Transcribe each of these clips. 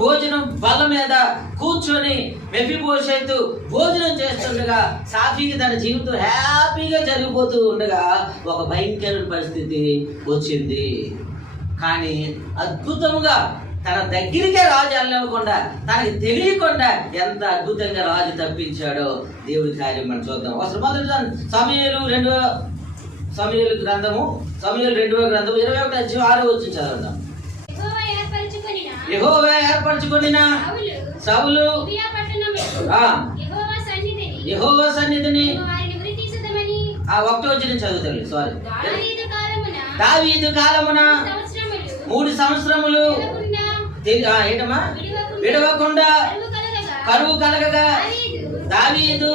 భోజనం బల్ల మీద కూర్చొని మెప్పిపోసేతు భోజనం చేస్తుండగా సాఫీకి తన జీవితం హ్యాపీగా జరిగిపోతూ ఉండగా ఒక భయంకరమైన పరిస్థితి వచ్చింది. కానీ అద్భుతంగా తన దగ్గరికే రాజు వెళ్ళకుండా తనకి తెలియకుండా ఎంత అద్భుతంగా రాజు తప్పించాడో దేవుడి కార్యం మనం చూద్దాం. అసలు మొదటి సమయాలు రెండవ సమయాలు గ్రంథము సమయాలు రెండవ గ్రంథము ఇరవై ఒకటి అధ్యాయం ఆరో వచ్చి చదవడం యెహోవా ఏర్పరచుకొనిన సౌలు. యెహోవా సన్నిధిని. ఆ ఒకటి వచ్చి నేను చదువుతాను సారీ దావీదు కాలమున మూడు సంవత్సరములు ఏంటమ్మా? విడవకుండా, కరువు కలగగా, దావీదు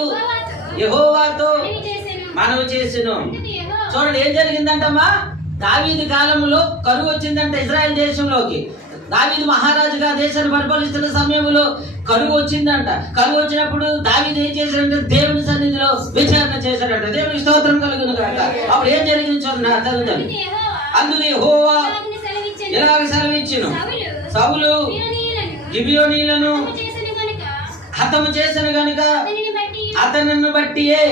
యెహోవాతో మనవి చేసెను. చూడండి ఏం జరిగిందంటమ్మా? దావీదు కాలంలో కరువు వచ్చిందంట ఇజ్రాయెల్ దేశంలోకి. దావీదు మహారాజుగా దేశాన్ని పరిపాలిస్తున్న సమయంలో కరువు వచ్చిందంట. కరువు వచ్చినప్పుడు దావీదు ఏం చేశాడంటే దేవుని సన్నిధిలో విచారణ చేశాడంట. దేవునికి స్తోత్రం కలుగును కాక అప్పుడు ఏం జరిగింది చదువుతాను అందుకు హోవా ఇలాగున సెలవిచ్చెను. సౌలు వీరనీయులను గిబియోనీలను హతము చేసెను గనుక అతనిని బట్టి అతనిని బట్టియే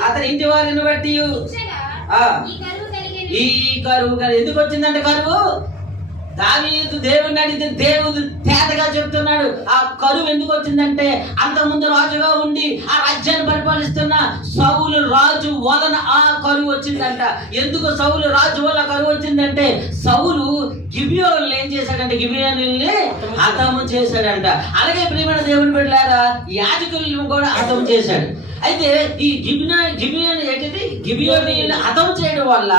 అతని ఇంటి వారిని బట్టి ఈ కరువు కలిగెను. కరువు ఎందుకు వచ్చిందంటే కరువు? దావీదు దేవుడిని అడిగితే దేవుడు తేటగా చెప్తున్నాడు ఆ కరువు ఎందుకు వచ్చిందంటే అంతకుముందు రాజుగా ఉండి ఆ రాజ్యాన్ని పరిపాలిస్తున్న సౌలు రాజు వలన ఆ కరువు వచ్చిందంట. ఎందుకు సౌలు రాజు వల్ల కరువు వచ్చిందంటే సౌలు గిబియోలు ఏం చేశాడంటే గిబియోని అతము చేశాడంట. అలాగే ప్రియమైన దేవుని బిడ్డలారా యాజకులను కూడా అతము చేశాడు. అయితే ఈ గిబినా గిబియోని ఏంటిది? గిబియోని హతం చేయడం వల్ల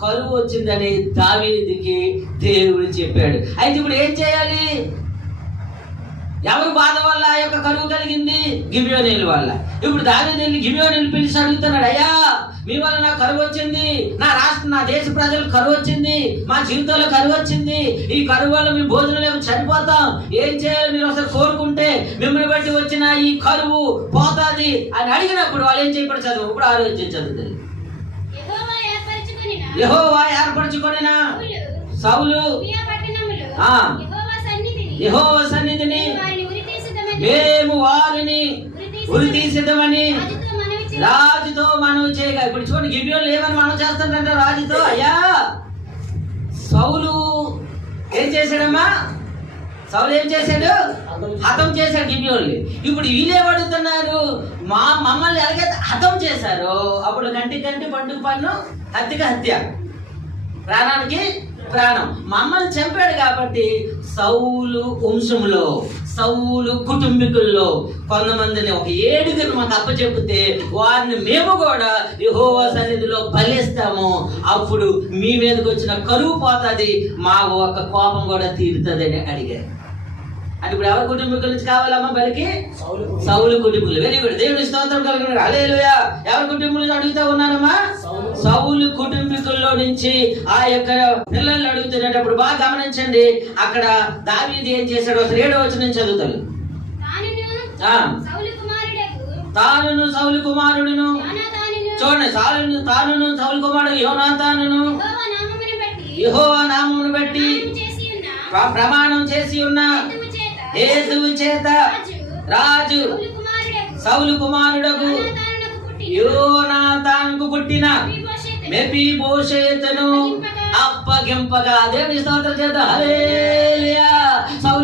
కరువు వచ్చిందని దావీదికి దేవుడు చెప్పాడు. అయితే ఇప్పుడు ఏం చేయాలి? ఎవరి బాధ వల్ల ఆ యొక్క కరువు కలిగింది గిబియోనీల వల్ల. ఇప్పుడు దావీదు వెళ్ళి గిబియోనీలు పిలిచి అడుగుతున్నాడు అయ్యా మీ వల్ల నాకు కరువు వచ్చింది నా రాష్ట్ర నా దేశ ప్రజలకు కరువు వచ్చింది మా జీవితంలో కరువు వచ్చింది ఈ కరువు వల్ల మీ భోజనం లేక చనిపోతాం ఏం చేయాలి మీరు ఒకసారి కోరుకుంటే మిమ్మల్ని బట్టి వచ్చిన ఈ కరువు పోతాది అని అడిగినప్పుడు వాళ్ళు ఏం చెప్పారు చదువు? ఇప్పుడు ఆలోచించి చదువుతుంది? యెహోవా ఏర్పరచుకొనిన? సౌలు. ఆ. యెహోవా సన్నిధిని మేము వారిని ఉరి తీసేద్దామని రాజుతో మనవి చేయగా. ఇప్పుడు చూడండి గిబియోలు ఏమని మనం చేస్తుంటే రాజుతో. అయ్యా! సౌలు ఏం చేశాడమ్మా? సౌలు ఏం చేశాడు? హతం చేశాడు. గిబియోల్ని ఇప్పుడు వీళ్ళేమడుగుతున్నారు మా మమ్మల్ని ఎలాగైతే హతం చేశారో. అప్పుడు కంటి కంటి పండుగ పన్ను హత్యకి హత్య. ప్రాణానికి ప్రాణం. మమ్మల్ని చంపాడు కాబట్టి సౌలు వంశంలో సౌలు కుటుంబీకుల్లో కొంతమందిని ఒక ఏడుగురు మాకు అప్పచెప్పితే వారిని మేము కూడా యహోవా సన్నిధిలో బలిస్తాము. అప్పుడు మీ మీదకి వచ్చిన కరువు పోతుంది మా ఒక కోపం కూడా తీరుతుందని అడిగారు. అంటే ఇప్పుడు ఎవరి కుటుంబీకుల నుంచి కావాలమ్మా బలికి? సౌలు కుటుంబులు. వెరీ గుడ్ దేవుని స్తోత్రం కలిగిన అలేలుయా ఎవరి కుటుంబులు అడుగుతా ఉన్నారమ్మా? సౌలు కుటుంబీకుల్లో నుంచి ఆ యొక్క పిల్లల్ని అడుగుతున్నప్పుడు బాగా గమనించండి. అక్కడ దావీది ఏం చేశాడు అసలు ఏడో వచ్చిన నుంచి చదువుతాను తానును సౌలు కుమారుడును. చూడండి సాలును తానును సౌలు కుమారుడు బట్టి యెహోవా నామమును బట్టి ప్రమాణం చేసి ఉన్న. ఏసు చేత రాజు సౌలు కుమారుడకు సౌలు పుట్టిన మెపి భూషేతను అప్పగింపగా దేవుని స్తోత్రం చేత హల్లెలూయా.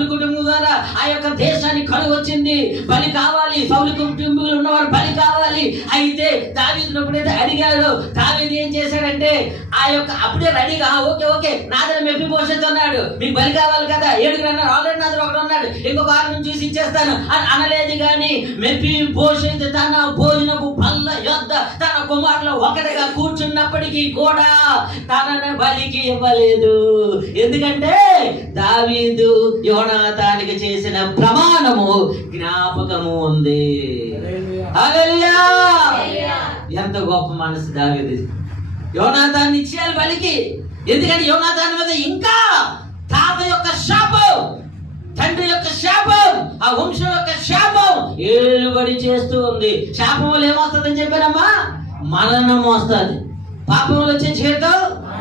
సౌలు కుటుంబం ద్వారా ఆ యొక్క దేశానికి కరువు వచ్చింది బలి కావాలి. సౌలు కుటుంబంలో ఉన్నవారు బలి కావాలి. అయితే దావీదును ఎప్పుడైతే అడిగాడు దావీదు ఏం చేశాడంటే ఆ యొక్క అప్పుడే రెడీగా ఓకే ఓకే నాదని మెప్పి పోషిస్తున్నాడు. మీకు బలి కావాలి కదా. ఏడుగురు అన్నారు. ఆల్రెడీ నాదరు ఒకడు ఉన్నాడు. ఇంకొక ఆరు చూసి ఇచ్చేస్తాను. అని అనలేదు కానీ మెప్పి పోషించి తన భోజనపు పల్ల యొద్ద తన కుమారులు ఒకటిగా కూర్చున్నప్పటికీ కూడా తనను బలికి ఇవ్వలేదు. ఎందుకంటే దావీదు యోనాతానికి చేసిన ప్రమాణము జ్ఞాపకము ఉంది. హల్లెలూయా. ఎంత గొప్ప మనసు దావీదు. యోనాథాన్ని ఇచ్చేయాలి బలికి ఎందుకంటే యోనాథాన్ మీద ఇంకా తాత యొక్క శాపం తండ్రి యొక్క శాపం ఆ వంశం యొక్క శాపం ఏలుబడి చేస్తూ ఉంది. శాపం వల్ల ఏమొస్తుందని చెప్పారమ్మా? మరణం వస్తుంది. పాపం వల్ల వచ్చే చేతం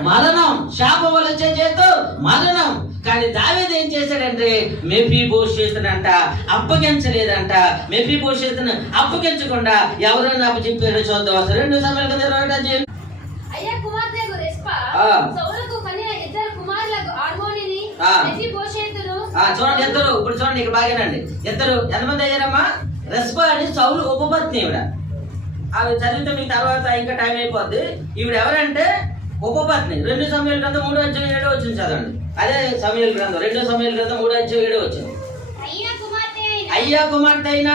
మరణం శాపం వల్ల వచ్చే చేతం మరణం. కానీ దావేది ఏం చేశాడంటే మెఫీ భోషేతనంట అప్పగించలేదంట. మెఫీ భోషేతను అప్పగించకుండా ఎవరైనా అప్పచెప్పారో చూద్దాం అసలు రెండు సమయాల కింద ఇరవై అధ్యాయం. అయ్యా రెస్పా. సౌలుకు ఇద్దరు కుమారులకు హార్మోనిని చూడండి ఇద్దరు ఇప్పుడు చూడండి ఇక్కడ బాగానండి. ఇద్దరు ఎంతమంది అయ్యారమ్మా? రెస్పా అని సౌలు ఉపపత్ని ఈవిడ. ఆవిడ చదివితే మీకు తర్వాత ఇంకా టైం అయిపోద్ది. ఈవిడ ఎవరంటే ఉపపత్ని. రెండు సమయాల గ్రంథం మూడో అధ్యాయం ఏడో వచ్చింది చదవండి. అదే సమయాల గ్రంథం రెండో సమయాల గ్రంథం మూడో అధ్యాయం ఏడో వచ్చింది. అయ్యా కుమార్తె అయిన.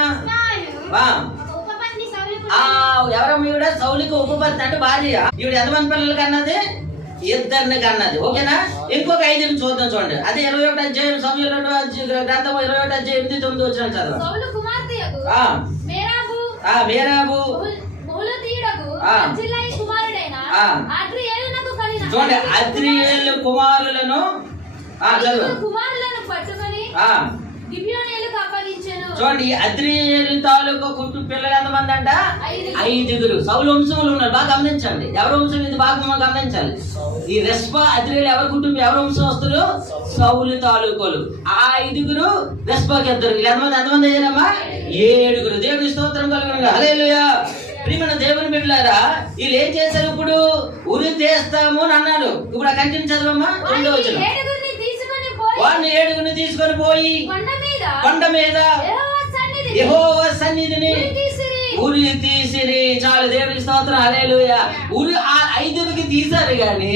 ఎవరమ్మ ఈవిడ? సౌలికి ఉపపత్ని అంటే భార్య. ఈవిడ ఎంతమంది పిల్లలు కన్నది? ఇద్దరిని కన్నది. ఓకేనా? ఇంకొక ఐదుని చూద్దాం చూడండి. అదే ఇరవై ఒకటి అధ్యాయం సమయంలో రెండో గ్రంథం ఇరవై ఒకటి అధ్యాయం ఎనిమిది తొమ్మిది వచ్చిన చదవండి. మేరాబు. చూడండి అద్రియేలు కుమారులను కుమారులను పట్టుకొని చూడండి అద్రియేలు తాలూకు కుటుంబ పిల్లలు ఎంతమంది అంట ఐదుగురు. సౌలు వంశములు ఉన్నారు. బాగా గమనించండి. ఎవరి వంశం ఇది? బాగా గమనించాలి. ఈ రెస్పా అద్రియేలు ఎవరి కుటుంబం? ఎవరి వంశస్తులు సౌలు తాలూకులు. ఆ ఐదుగురు రెస్పాకి ఇద్దరు ఎంతమంది? ఎంతమంది అయ్యారమ్మా? ఏడుగురు. దేవుని స్తోత్రం కలుగును హల్లెలూయా. ప్రియమైన దేవుని బిడ్డలారా వీళ్ళు ఏం చేశారు ఇప్పుడు? ఉరి తీస్తాము అని అన్నారు. ఇప్పుడు ఆ కంటిన్యూ చదవమ్మా రెండో వచ్చిన ఏడుగురిని తీసుకొని పోయి వాడిని ఏడుగురిని తీసుకొని పోయి కొండ మీద యెహోవా సన్నిధిని ఉరి తీసిరి. చాలు దేవునికి స్తోత్రం. హల్లెలూయా. ఉరి ఆ ఐదుగురికి తీశారు గాని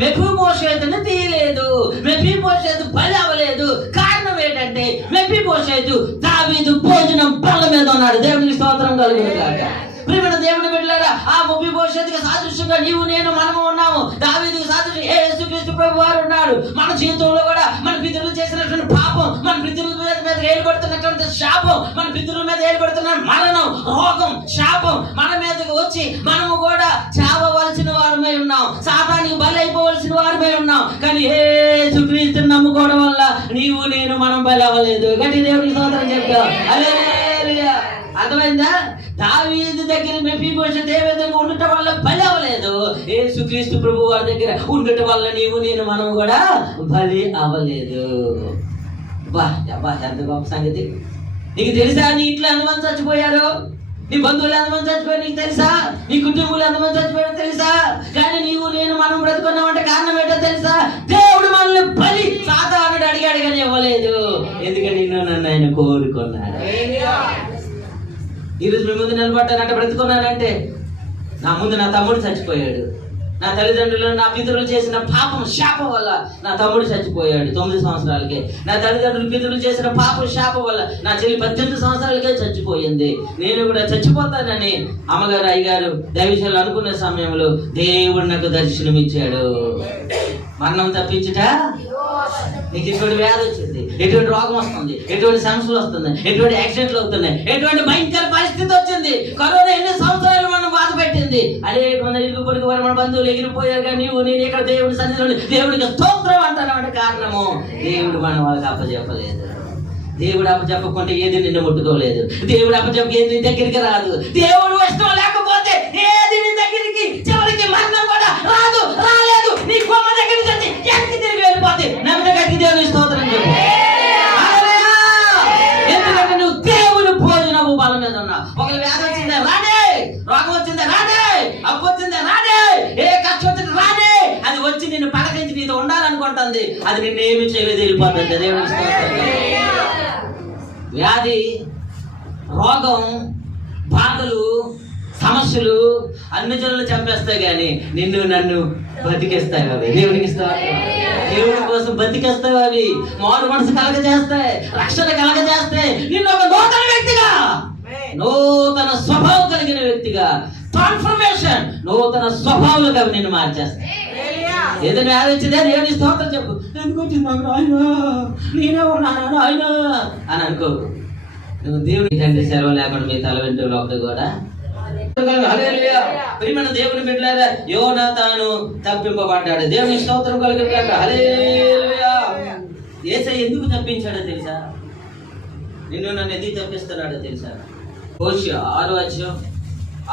మెఫీ పోషేతుని తీయలేదు. మెఫీ పోషేతు బలి అవ్వలేదు. కారణం ఏంటంటే మెఫీ పోషేతు దావీదు భోజనం బల్ల మీద ఉన్నాడు. దేవునికి స్తోత్రం కలుగును కాక ప్రియమైన దేవుని బిడ్డలారా ఆ ముప్పి భవిష్యత్తుకి సాదృశ్యంగా నీవు నేను మనము ఉన్నాము. దావీదుకు సాదృశ్యం ఏ యేసుక్రీస్తు ప్రభు వారు ఉన్నాడు. మన జీవితంలో కూడా మన పితరులు చేసినటువంటి పాపం మన పితరుల మీద మీద శాపం మన పితరుల మీద ఏర్పడుతున్న మరణం రోగం శాపం మన మీదకి వచ్చి మనము కూడా చావవలసిన వారమై ఉన్నాం. సాతానికి బలి అయిపోవలసిన వారమై ఉన్నాం. కానీ ఏ సుక్రీస్తు నమ్ముకోవడం వల్ల నీవు నేను మనం బలి అవ్వలేదు గట్టి దేవుడికి సోదరం చెప్తాం. అర్థమైందా? దావీదు దగ్గర మెఫీభోషత్ ఏ విధంగా ఉండటం వల్ల బలి అవ్వలేదు. యేసుక్రీస్తు ప్రభు వారి దగ్గర ఉండటం వల్ల నీవు నేను మనం కూడా బలి అవ్వలేదు. బా అబ్బా ఎంత గొప్ప సంగతి. నీకు తెలుసా నీ ఇంట్లో ఎంతమంది చచ్చిపోయారు? నీ బంధువులు ఎంతమంది చచ్చిపోయారు నీకు తెలుసా? నీ కుటుంబంలో ఎంతమంది చచ్చిపోయారో తెలుసా? కానీ నీవు నేను మనం బ్రతుకున్నామంటే కారణం ఏంటో తెలుసా? దేవుడు మనల్ని బలి సాధారణుడు అడిగాడు కానీ ఇవ్వలేదు. ఎందుకంటే నిన్ను నన్ను ఆయన కోరుకున్నాడు. ఈరోజు మీ ముందు నిలబడ్డానంటే బ్రతుకున్నానంటే నా ముందు నా తమ్ముడు చచ్చిపోయాడు. నా తల్లిదండ్రులు నా పితరులు చేసిన పాపం శాపం వల్ల నా తమ్ముడు చచ్చిపోయాడు తొమ్మిది సంవత్సరాలకే. నా తల్లిదండ్రులు పితరులు చేసిన పాపం శాపం వల్ల నా చెల్లి పద్దెనిమిది సంవత్సరాలకే చచ్చిపోయింది. నేను కూడా చచ్చిపోతానని అమ్మగారు అయ్యగారు దైవశాలు అనుకున్న సమయంలో దేవుడు నాకు దర్శనమిచ్చాడు. మరణం తప్పించుట? నీకు ఇప్పుడు వ్యాధి వచ్చింది. ఎటువంటి రోగం వస్తుంది? ఎటువంటి సమస్యలు వస్తున్నాయి ఎటువంటి యాక్సిడెంట్లు అవుతున్నాయి? ఎటువంటి భయంకర పరిస్థితి వచ్చింది? కరోనా ఎన్ని సంవత్సరాలు మనం బాధ పెట్టింది? అనేక మంది ఇరుగు పొరుగు వారు మన బంధువులు ఎగిరిపోయారు కానీ నీవు నేను ఇక్కడ దేవుడి సన్నిధిలో దేవుడికి స్తోత్రం అంటాను కారణము దేవుడు మన వాళ్ళకి అప్పచెప్పలేదు దేవుడు అప్పచెప్పకుంటే ఏది నిన్ను ముట్టుకోలేదు? దేవుడు అప్పచెప్ప ఏది నీ దగ్గరికి రాదు? దేవుడు ఇష్టం లేకపోతే ఉండాలనుకుంటుంది అది నిన్ను ఏమి చేయలేదు వెళ్ళిపోతుంది దేవుని స్తోత్రం వ్యాధి రోగం బాధలు సమస్యలు అన్ని జనులు చంపేస్తాయి కానీ నిన్ను నన్ను బతికేస్తాయి అవి. దేవునికి. దేవుడి కోసం బతికేస్తాయి అవి. మారు మనసు కలగజేస్తాయి. రక్షణ కలగజేస్తాయి. నిన్ను ఒక నూతన వ్యక్తిగా నూతన స్వభావం కలిగిన వ్యక్తిగా ట్రాన్స్ఫర్మేషన్ నూతన స్వభావాలుగా అవి నిన్ను మార్చేస్తాయి. ఏదైనా వ్యాధి వచ్చిందే దేవుని స్తోత్రం చెప్పు. ఎందుకు వచ్చింది నాకు ఆయన నేనే ఉన్నాను ఆయన అని అనుకోకు నువ్వు దేవుని తండ్రి సెలవు లేకుండా మీ తల వెంట్రుకలు ఒకటి కూడా. ప్రియమైన దేవుని బిడ్డలారా యోనా తాను తప్పింపబడ్డాడు. దేవుని స్తోత్రం హల్లెలూయా. ఏసై ఎందుకు తప్పించాడో తెలుసా? నిన్ను నన్ను ఎందుకు తప్పిస్తున్నాడో తెలుసా? హోషి ఆరో వచ్చం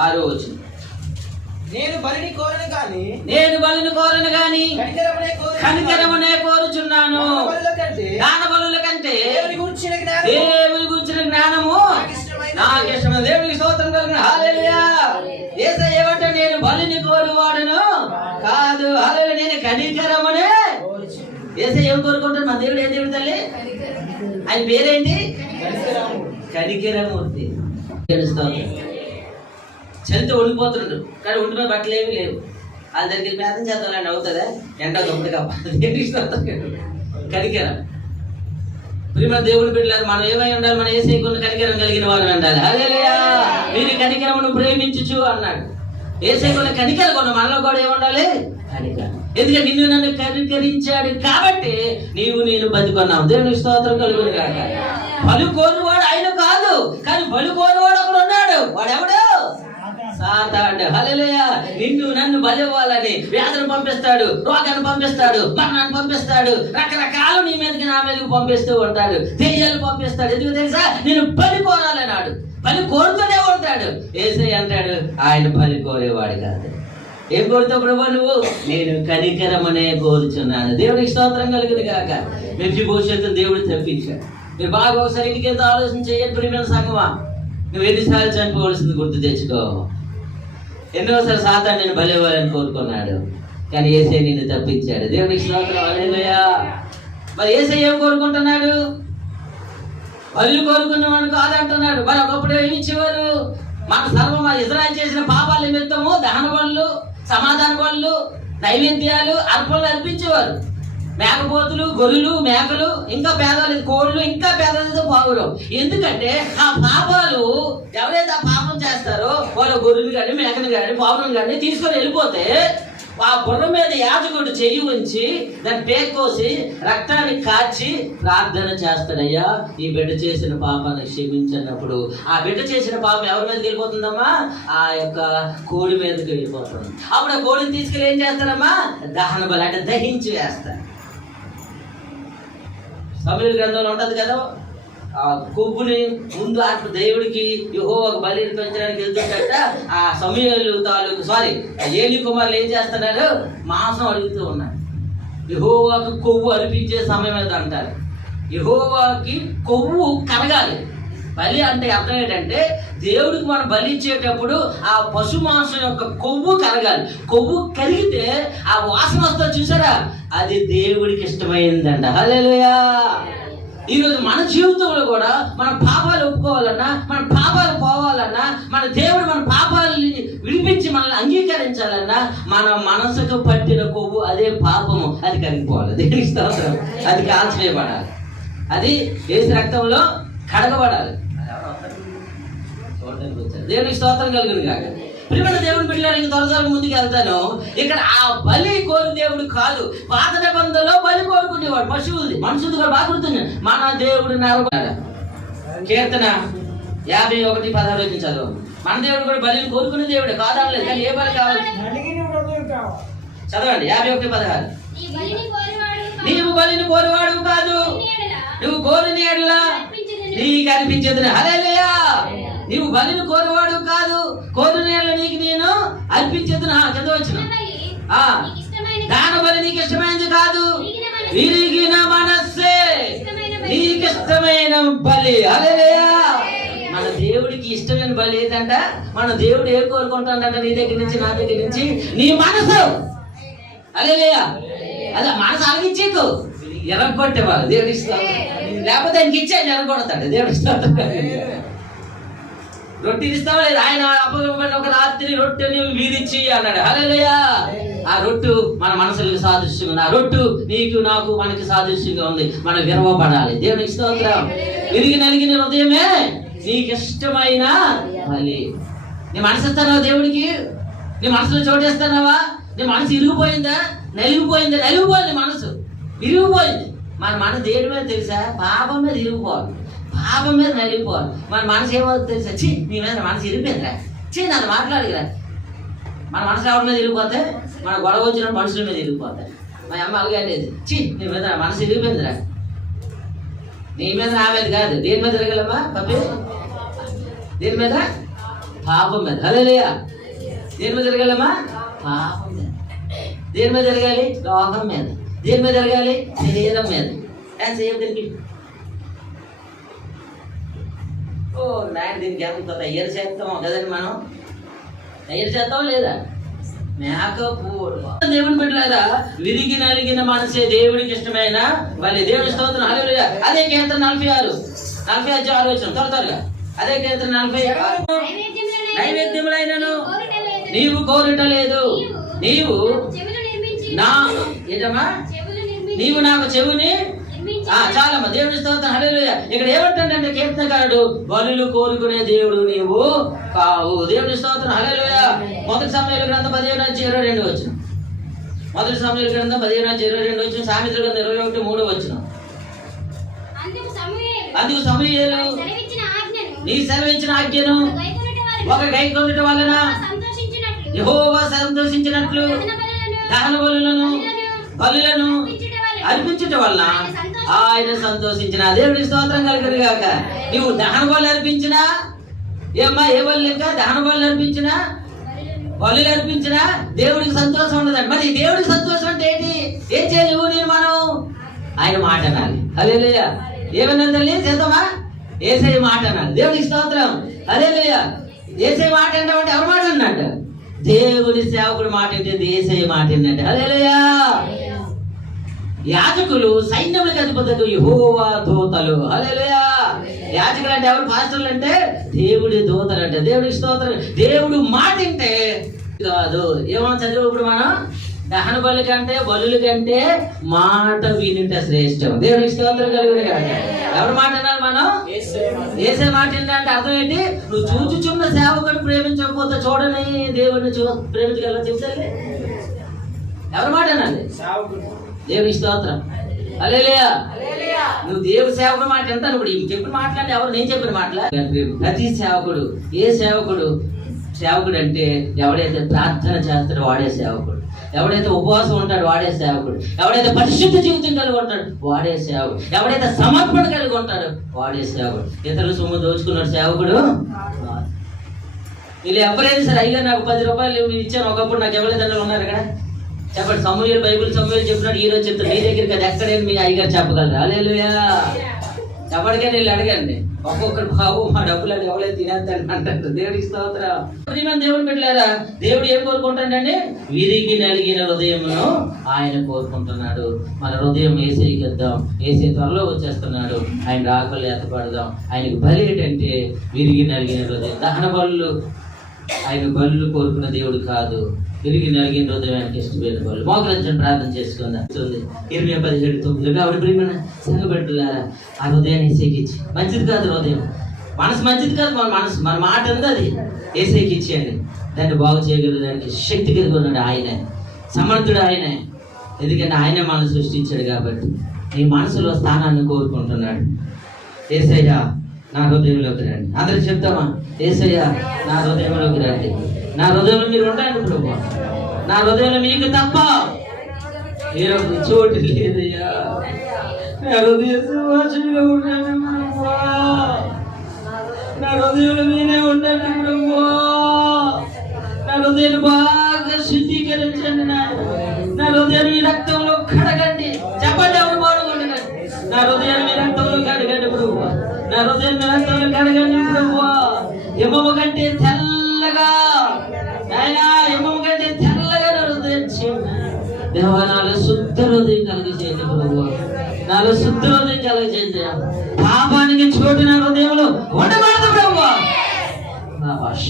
ఆరో వచ్చిన నేను బలిని కోరను గాని నేను బలిని కోరను గాని కనికరమునే కోరుచున్నాను. దాన బలుల కంటే దేవుని గురించిన జ్ఞానము నాకు ఇష్టమైన దేవునికి స్తోత్రం కలిగిన. హాలేలుయా ఏమంటే నేను బలిని కోరువాడను కాదు. హాలేలు నేను కనికరమునే ఏసై ఏం కోరుకుంటాను మన దేవుడు ఏం దేవుడు తల్లి? ఆయన పేరేంటి? కనికరమూర్తి. తెలుస్తాను చలితో ఉండిపోతున్నాడు కానీ ఉండిపోయి బట్టలు ఏమీ లేవు. వాళ్ళ దగ్గరికి పేదం చేద్దాం అవుతుందా ఎండ తప్పుడు కప్ప కనికరం. ప్రియమ దేవుడు బిడ్డలారు మనం ఏమై ఉండాలి? మనం ఏసై కొన్ని కనికరం కలిగిన వారు ఉండాలి. మీరు కనికరమును ప్రేమించుచు అన్నాడు. ఏసై కొన్ని కనికరం కొన్న మనలో కూడా ఏముండాలి కనికరం. ఎందుకంటే నిన్ను నన్ను కనికరించాడు కాబట్టి నీవు నేను బతికొన్నావు. దేవుని స్తోత్రం కలుగును కాక బలు కోరువాడు ఆయన కాదు. కానీ బలు కోరువాడు ఒకడు ఉన్నాడు. వాడెవడు? సాతాడు. హల్లెలూయా. నిన్ను నన్ను బలివ్వాలని వ్యాధులు పంపిస్తాడు రోగాన్ని పంపిస్తాడు మరణాన్ని పంపిస్తాడు రకరకాల నీ మీదకి నా మీదకి పంపిస్తూ ఉంటాడు. దెయ్యాలు పంపిస్తాడు. ఎందుకు తెలుసా? నేను బలి కోరాలన్నాడు. బలి కోరుతూనే ఉంటాడు. ఏసై అంటాడు ఆయన బలి కోరేవాడు కాదు. ఏం కోరుతావు ప్రభు నువ్వు? నేను కనికరమనే కోరుచున్నాను. దేవుడికి స్తోత్రం కలిగింది కాక మెచ్చి భవిష్యత్తు దేవుడు తప్పించాడు. మీరు బాగా ఒకసారి ఇంటికి ఆలోచన చేయండి ప్రియమైన సంగమా నువ్వు ఎన్నిసార్లు చనిపోవలసింది గుర్తు తెచ్చుకో. ఎన్నోసారి సాతాను నేను బలివ్వాలని కోరుకున్నాడు. కానీ ఏసై నిన్ను తప్పించాడు. దేవునికి స్తోత్రం. మరి ఏసై ఏం కోరుకుంటున్నాడు? బలి కోరుకున్నవాడు కాదంటున్నాడు మరి ఒకప్పుడు ఏమి ఇచ్చేవారు? మన సర్వం ఇజ్రాయల్ చేసిన పాపాల నిమిత్తము దహన బళ్ళు సమాధాన బళ్ళు నైవేద్యాలు అర్పణలు అర్పించేవారు. మేకపోతులు గొర్రెలు మేకలు ఇంకా పేదలు కోళ్ళు ఇంకా పేదలతో పావులు. ఎందుకంటే ఆ పాపాలు ఎవరైతే ఆ పాపం చేస్తారో వాళ్ళ గొర్రెలు కానీ మేకలు కానీ పావులను కానీ తీసుకొని వెళ్ళిపోతే ఆ గుర్ర మీద యాజకుడు చెయ్యి ఉంచి దాన్ని పేకోసి రక్తాన్ని కాచి ప్రార్థన చేస్తాడయ్యా ఈ బిడ్డ చేసిన పాపాన్ని క్షమించినప్పుడు. ఆ బిడ్డ చేసిన పాపం ఎవరి మీద వెళ్ళిపోతుందమ్మా? ఆ యొక్క కోడి మీదకి వెళ్ళిపోతుంది. అప్పుడు ఆ కోడిని తీసుకెళ్ళి ఏం చేస్తారమ్మా? దహన బలి అంటే దహించి వేస్తారు. సమీర గ్రంథంలో ఉంటుంది కదా? ఆ కొవ్వుని ముందు ఆత్మ దేవుడికి యెహోవాకు బలి పెంచడానికి వెళ్తుంటట. ఆ సమయాలు తాలూకు సారీ ఏలి కుమారులు ఏం చేస్తున్నారు? మాంసం అడుగుతూ ఉన్నారు. యెహోవాకు కొవ్వు అర్పించే సమయం అది అంటారు యెహోవాకి కొవ్వు కరగాలి బలి అంటే అర్థం ఏంటంటే దేవుడికి మనం బలి ఇచ్చేటప్పుడు ఆ పశు మాంసం యొక్క కొవ్వు కరగాలి కొవ్వు కరిగితే ఆ వాసన వస్తా చూసారా? అది దేవుడికి ఇష్టమైందంట. హలేలుయా ఈరోజు మన జీవితంలో కూడా మన పాపాలు ఒప్పుకోవాలన్నా మన పాపాలు పోవాలన్నా మన దేవుడు మన పాపాలని విడిపించి మనల్ని అంగీకరించాలన్నా మన మనసుకు పట్టిన కొవ్వు అదే పాపము. అది కరిగిపోవాలి. దేనికి స్తోత్రం? అది కాల్చివేయబడాలి. అది వేసి రక్తంలో కడగబడాలి. వచ్చారు. దేవునికి స్తోత్రం కలుగును కాక ప్రియమైన దేవుని బిడ్డలానికి త్వర త్వరగా ముందుకు వెళ్తాను. ఇక్కడ ఆ బలి కోరి దేవుడు కాదు. పాత నిబంధనలో బలి కోరుకునేవాడు పశువులది మనుషులు కూడా బాగా గుర్తుంది మన దేవుడు నరకున్నాడు కీర్తన యాభై ఒకటి పదహారు వచ్చి చదువు. మన దేవుడు కూడా బలిని కోరుకునే దేవుడే. కాదనలేదు కానీ ఏ బలి కావాలి? చదవండి యాభై ఒకటి పదహారు. నీవు బలిని కోరువాడు కాదు. నువ్వు కోరిన ఎడలా నీకు అనిపించదు హలేలుయా నీవు బలిని కోరువాడు కాదు ఎడల నీకు నేను అర్పించదు కింద వచ్చిన. నా బలి ఆ. నీకు ఇష్టమైన దాన బలి నీకు ఇష్టమైనది కాదు. విరిగిన మనస్సు. నీకు ఇష్టమైన బలి. హల్లెలూయా. మన దేవుడికి ఇష్టమైన బలి ఏంటంట మన దేవుడు ఏం కోరుకుంటాడంట నీ దగ్గర నుంచి నా దగ్గర నుంచి? నీ మనసు. అలేలేయా అదే మనసు అలగించేకు ఎరగొట్టేవాళ్ళు దేవుడికి స్తోత్రం. లేకపోతే ఆయనకి ఇచ్చాడు ఎరగొడతాడు దేవుడికి స్తోత్రం. రొట్టెలు ఇస్తావా లేదు? ఆయన అప్పగబడిన ఒక రాత్రి రొట్టెని వీరిచ్చి అన్నాడు. హల్లెలూయా! ఆ రొట్టు మన మనసులకు సాదృశ్యంగా ఉంది. ఆ రొట్టు నీకు నాకు మనకి సాదృశ్యంగా ఉంది. మనం విరవపడాలి దేవునికి స్తోత్రం. విరిగి నలిగిన హృదయమే నీకు ఇష్టమైన బలి. నీ మనసు ఇస్తానావా దేవుడికి? నీ మనసులో చోటేస్తానావా నీ మనసు ఇరిగిపోయిందా? నలిగిపోయిందా? నలిగిపోయింది మనసు. ఇరిగిపోయింది. మన మనసు దేని మీద తెలుసా? పాపం మీద ఇరిగిపోవాలి. పాపం మీద నలిగిపోవాలి. మన మనసు ఏమవుతుంది తెలుసా? చీ నీ మీద మనసు ఇరిపోయిందిరా చీ నన్ను మాట్లాడిరా మన మనసు ఎవరి మీద ఇరిగిపోతే మన గొడవ వచ్చిన మనుషుల మీద ఇరిగిపోతాయి. మా అమ్మ అలాగే లేదు చీ నీ మీద మనసు ఇరిగిపోయిందిరా. నీ మీద నా మీద కాదు. దేని మీద తిరగలమ్మా పప్పి? దేని మీద? పాపం మీద. అదే దేని మీద తిరగలమ్మా పాపం మీద. దేని మీద తిరగాలి లోకం మీద. దేని మీద తిరగాలి శరీరం మీద. ఏ, చెయ్యి తిరిగి. ఓ నాయన దీనికి ఎంత తయారు చేస్తామో కదండి మనం. తయారు చేస్తాం లేదా? మేకపోరు దేవుని బిడ్డలారా విరిగి నలిగిన మనసే దేవుడికి ఇష్టమైన మళ్ళీ దేవుని స్తోత్రం. హల్లెలూయా. అదే కేంద్రం నలభై ఆరు. నలభై అஞ்சు ఆరు వచ్చిన త్వర త్వరగా. అదే కేంద్రం నలభై ఆరు. నైవేద్యములైన నైవేద్యములైనను. నీవు కోరుట లేదు నీవు నా ఏంటమ్మా? నీవు నాకు చెవుని ఆ చాలమ్మా దేవుని స్తోత్రం హల్లెలూయా. ఇక్కడ ఏమంటాడంటే కీర్తనకారుడు బలులు కోరుకునే దేవుడు నీవు కావు. దేవుని స్తోత్రం హల్లెలూయా. మొదటి సమయాల గ్రంథం పదిహేను నుంచి ఇరవై రెండు వచ్చిన. మొదటి సమయాల గ్రంథం పదిహేను నుంచి ఇరవై రెండు వచ్చిన. సామెతల గ్రంథం ఇరవై ఒకటి మూడు వచ్చిన. అందుకు సమూయేలు. నీ సెలవించిన ఆజ్ఞను ఒక గై కొనుట వలన సంతోషించినట్లు. యెహోవా సంతోషించినట్లు. దహన బలులను, బలులను అర్పించుట వలన ఆయన సంతోషించిన దేవుడి స్తోత్రం కలుగును కాక నువ్వు దహన బలు అర్పించినా? ఏమ్మా ఏ బలు ఇంకా? దహన బలు అర్పించినా? బలు అర్పించినా? దేవుడికి సంతోషం ఉండదండి మరి దేవుడికి సంతోషం అంటే ఏంటి? ఏం చేయాలి నువ్వు నేను మనం ఆయన మాట అనాలి. అదేలేయ ఏమన్నా తల్లి? చేద్దామా? ఏసై మాట అనాలి. దేవుడికి స్తోత్రం. అదేలేయ ఏసై మాట అంటే ఎవరి మాట అన్నట్టు దేవుడి సేవకుడు మాట ఏంటి ఏసై మాట ఏంటంటే అదేలేయా యాజకులు సైన్యములకు అధిపతులకు యెహోవా దూతలు. యాజకులు అంటే ఎవరు? పాస్టర్లు అంటే దేవుడి దూతలు అంటే దేవుడికి స్తోత్రం. దేవుడు మాట వింటే కాదు. ఏమన్నా చదివు ఇప్పుడు మనం? దహన బలి కంటే బలుల కంటే మాట వినింటే శ్రేష్టం. దేవుడికి స్తోత్రం కలిగిన ఎవరి మాట అన్నారు మనం? ఏసే మాట. ఏంటంటే అర్థం ఏంటి? నువ్వు చూచుచున్న సేవకుడు ప్రేమించకపోతే చూడని దేవుడిని చూ ప్రేమించగల చెప్తే ఎవరి మాట అనాలి దేవుని స్తోత్రం. అలేలియా నువ్వు దేవుని సేవకుడు మాట అంటాను ఇప్పుడు చెప్పిన మాట్లాడి ఎవరు? నేను చెప్పిన మాటలా? ప్రతి సేవకుడు ఏ సేవకుడు సేవకుడు అంటే ఎవడైతే ప్రార్థన చేస్తాడో వాడే సేవకుడు. ఎవడైతే ఉపవాసం ఉంటాడో వాడే సేవకుడు. ఎవడైతే పరిశుద్ధ జీవితం కలిగి ఉంటాడు వాడే సేవకుడు. ఎవడైతే సమర్పణ కలిగి ఉంటాడో వాడే సేవకుడు. ఇతరుల సొమ్ము దోచుకున్నాడు సేవకుడు వీళ్ళు ఎవరైనా సరే అయ్యా నాకు పది రూపాయలు ఇచ్చాను. ఒకప్పుడు నాకు ఎవరి తండ్రులు ఉన్నారు ఇక్కడ చెప్పండి సమూహలు బైబుల్ సమూహలు చెప్పినాడు ఈ రోజు చెప్తాడు మీ దగ్గరికి అది ఎక్కడైనా మీ అయ్యగారు చెప్పగలరు? అలేలుయా ఎవరికైనా వెళ్ళి అడగండి. ఒక్కొక్కరు బాబు మా డబ్బులు అది ఎవరైతే తినేద్దాన్ని అంటారు. దేవుడికి స్తోత్రం. దేవుడు పెట్టలేరా? దేవుడు ఏం కోరుకుంటాడండి? విరిగి నలిగిన హృదయమును ఆయన కోరుకుంటున్నాడు. మన హృదయం ఏసైకి ఇద్దాం ఏసై త్వరలో వచ్చేస్తున్నాడు. ఆయన రాకలు ఎత్తపడదాం ఆయనకు బలి ఏంటంటే విరిగి నలిగిన హృదయం. దహన బలు ఆయన బలు కోరుకున్న దేవుడు కాదు. తిరిగి నలిగిన హృదయం ఆయనకి ఇష్టమైన బలు మోకరించండి ప్రార్థన చేసుకుందాం. ఇరవై పదిహేడు తొమ్మిది కాబట్టి ప్రియమైన సంగబెట్టులారా ఆ హృదయాన్ని ఏసైకిచ్చి మంచిది కాదు హృదయం. మనసు మంచిది కాదు మన మనసు మన మాట ఉంది అది. ఏసేకి ఇచ్చేయండి దాన్ని బాగు చేయగలడానికి శక్తి కలిగి ఉన్నాడు ఆయనే. సమర్థుడు ఆయనే. ఎందుకంటే ఆయనే మనసు సృష్టించాడు కాబట్టి. నీ మనసులో స్థానాన్ని కోరుకుంటున్నాడు. ఏసయ్యా నా హృదయంలోకి రండి అందరికి చెప్తామా? ఏసయ్య నా హృదయంలోకి రండి నా హృదయంలో మీరు ఉండండి ప్రభు నా హృదయంలో మీకు తప్ప మీరు చోటు లేదయ్యా. నా హృదయ సువాసనగా ఉండండి నా హృదయంలో మీరే ఉండండి ప్రభు నా హృదయాన్ని బాగా శుద్ధీకరించండి నాయన. నా హృదయాన్ని మీ రక్తంలో కడగండి చెప్పండి ఎవరు బాగుండగండి నా హృదయాన్ని మీ రక్తంలో కడగండి ప్రభు నా హృదయం మీ రక్తంలో కడగండి ప్రభు ఎమ్మమ్మ కంటే తెల్లగా. ఆయన ఎమ్మమ్మ కంటే తెల్లగా నా హృదయం చేయండి నాలో శుద్ధ హృదయం కలిగజేయండి ప్రభు నాలో శుద్ధ హృదయం కలిగజేయండి పాపానికి చోటు నా హృదయంలో ఉండకూడదు ప్రభు నా భాష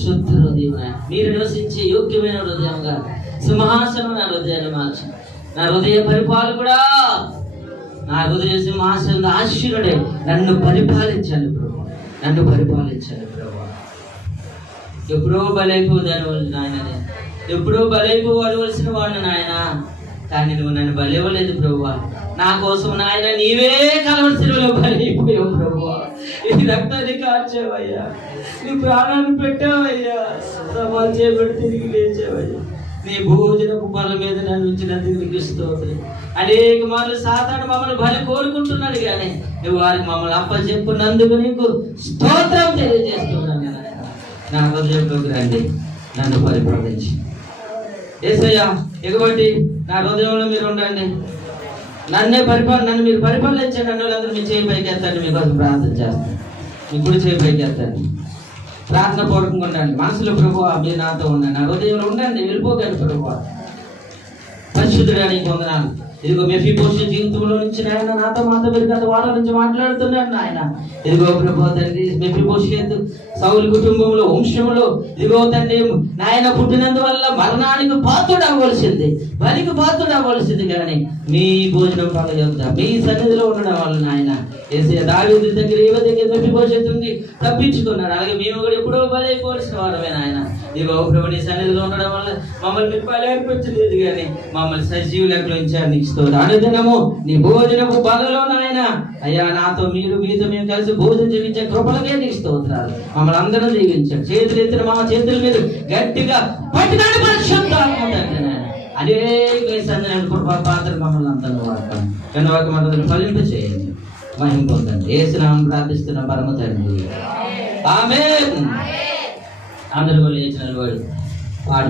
శుద్ధ హృదయం మీరు నివసించే యోగ్యమైన హృదయంగా సింహాసనం నా హృదయాన్ని మార్చి. నా హృదయ పరిపాలకుడా నా హృదయ సింహాసనం ఆశీనుడే నన్ను పరిపాలించండి ప్రభు నన్ను పరిపాలించాలి ప్రభా ఎప్పుడో బలైపోదాను నాయననే. ఎప్పుడో బలైపోవలసిన వాడిని నాయన. కానీ నువ్వు నన్ను బలివ్వలేదు ప్రభు నా కోసం నాయన నీవే కలవలసిన బలైపోయావు ప్రభు ఈ రక్తాన్ని కార్చావయ్యా నీ ప్రాణాన్ని పెట్టావయ్యా. సవాల్ చేపట్టి తిరిగి లేచావయ్యా. నీ భోజనపు బల మీద నన్ను ఉంచినందుకు నీకు స్తోత్రం. అనేక మార్లు సాతాడు మమ్మల్ని బలి కోరుకుంటున్నాడు కానీ నువ్వు వారికి మమ్మల్ని అప్పచెప్పునందుకు నీకు స్తోత్రం తెలియజేస్తున్నాను నా హృదయంలోకి రండి నన్ను పరిపాలించి ఏసయ్యా ఎగబట్టి నా హృదయంలో మీరు ఉండండి. నన్నే పరిపాలన నన్ను మీరు పరిపాలించండి నన్ను వాళ్ళందరూ మీ చేయి పైకి ఎత్తండి మీకోసం ప్రార్థన చేస్తాను. మీ గుడి చేయి పైకి ఎత్తండి ప్రార్థన పూర్వకంగా ఉండండి. మనసులో ప్రభు మీరు నాతో ఉండండి. నా హృదయంలో ఉండండి వెళ్ళిపోకండి ప్రభు పరిశుద్ధుడా నీకు వందనాలు. ఇదిగో మెఫీ పోషన్ జీవితంలో నుంచి నాయన నాతో మాతో మీరు గత వారం నుంచి మాట్లాడుతున్నాడు నాయన. ఇదిగో ప్రభు తండ్రి మెఫీ పోషన్ సౌలు కుటుంబంలో వంశంలో ఇదిగో తండ్రి నాయన పుట్టినందువల్ల మరణానికి పాత్రుడు అవ్వవలసింది బలికి పాత్రుడు అవ్వవలసింది కానీ మీ భోజనం పగలొద్దా మీ సన్నిధిలో ఉండడం వల్ల నాయన ఏసే దావేది దగ్గర ఏవ దగ్గర మెఫీ పోషణ తప్పించుకున్నాడు. అలాగే మేము కూడా ఎప్పుడో బలైపోవలసిన వారమే నాయన. ఇదిగో ప్రభు నీ సన్నిధిలో ఉండడం వల్ల మమ్మల్ని మీరు బలి కానీ మమ్మల్ని సజీవులకు ఉంచారు. నీకు స్తోత్రం అనుదినము నీ భోజనపు బలలో నాయన అయ్యా నాతో మీరు మీతో మేము కలిసి భోజనం చేయించే కృపలకే నీకు స్తోత్రాలు. మమ్మల్ని అందరం జీవించారు చేతులు ఎత్తిన మా చేతుల మీద గట్టిగా పట్టినాడు పరిశుద్ధాత్మ అనేక సందర్భాలు కృపా పాత్ర మమ్మల్ని అందరూ వాడతాం. కనుక మనల్ని ఫలింప చేయండి. మహిం పొందండి. ఏసునామం ప్రార్థిస్తున్న పరమ తండ్రి. ఆమె అందరూ లేచిన వాడు పాడు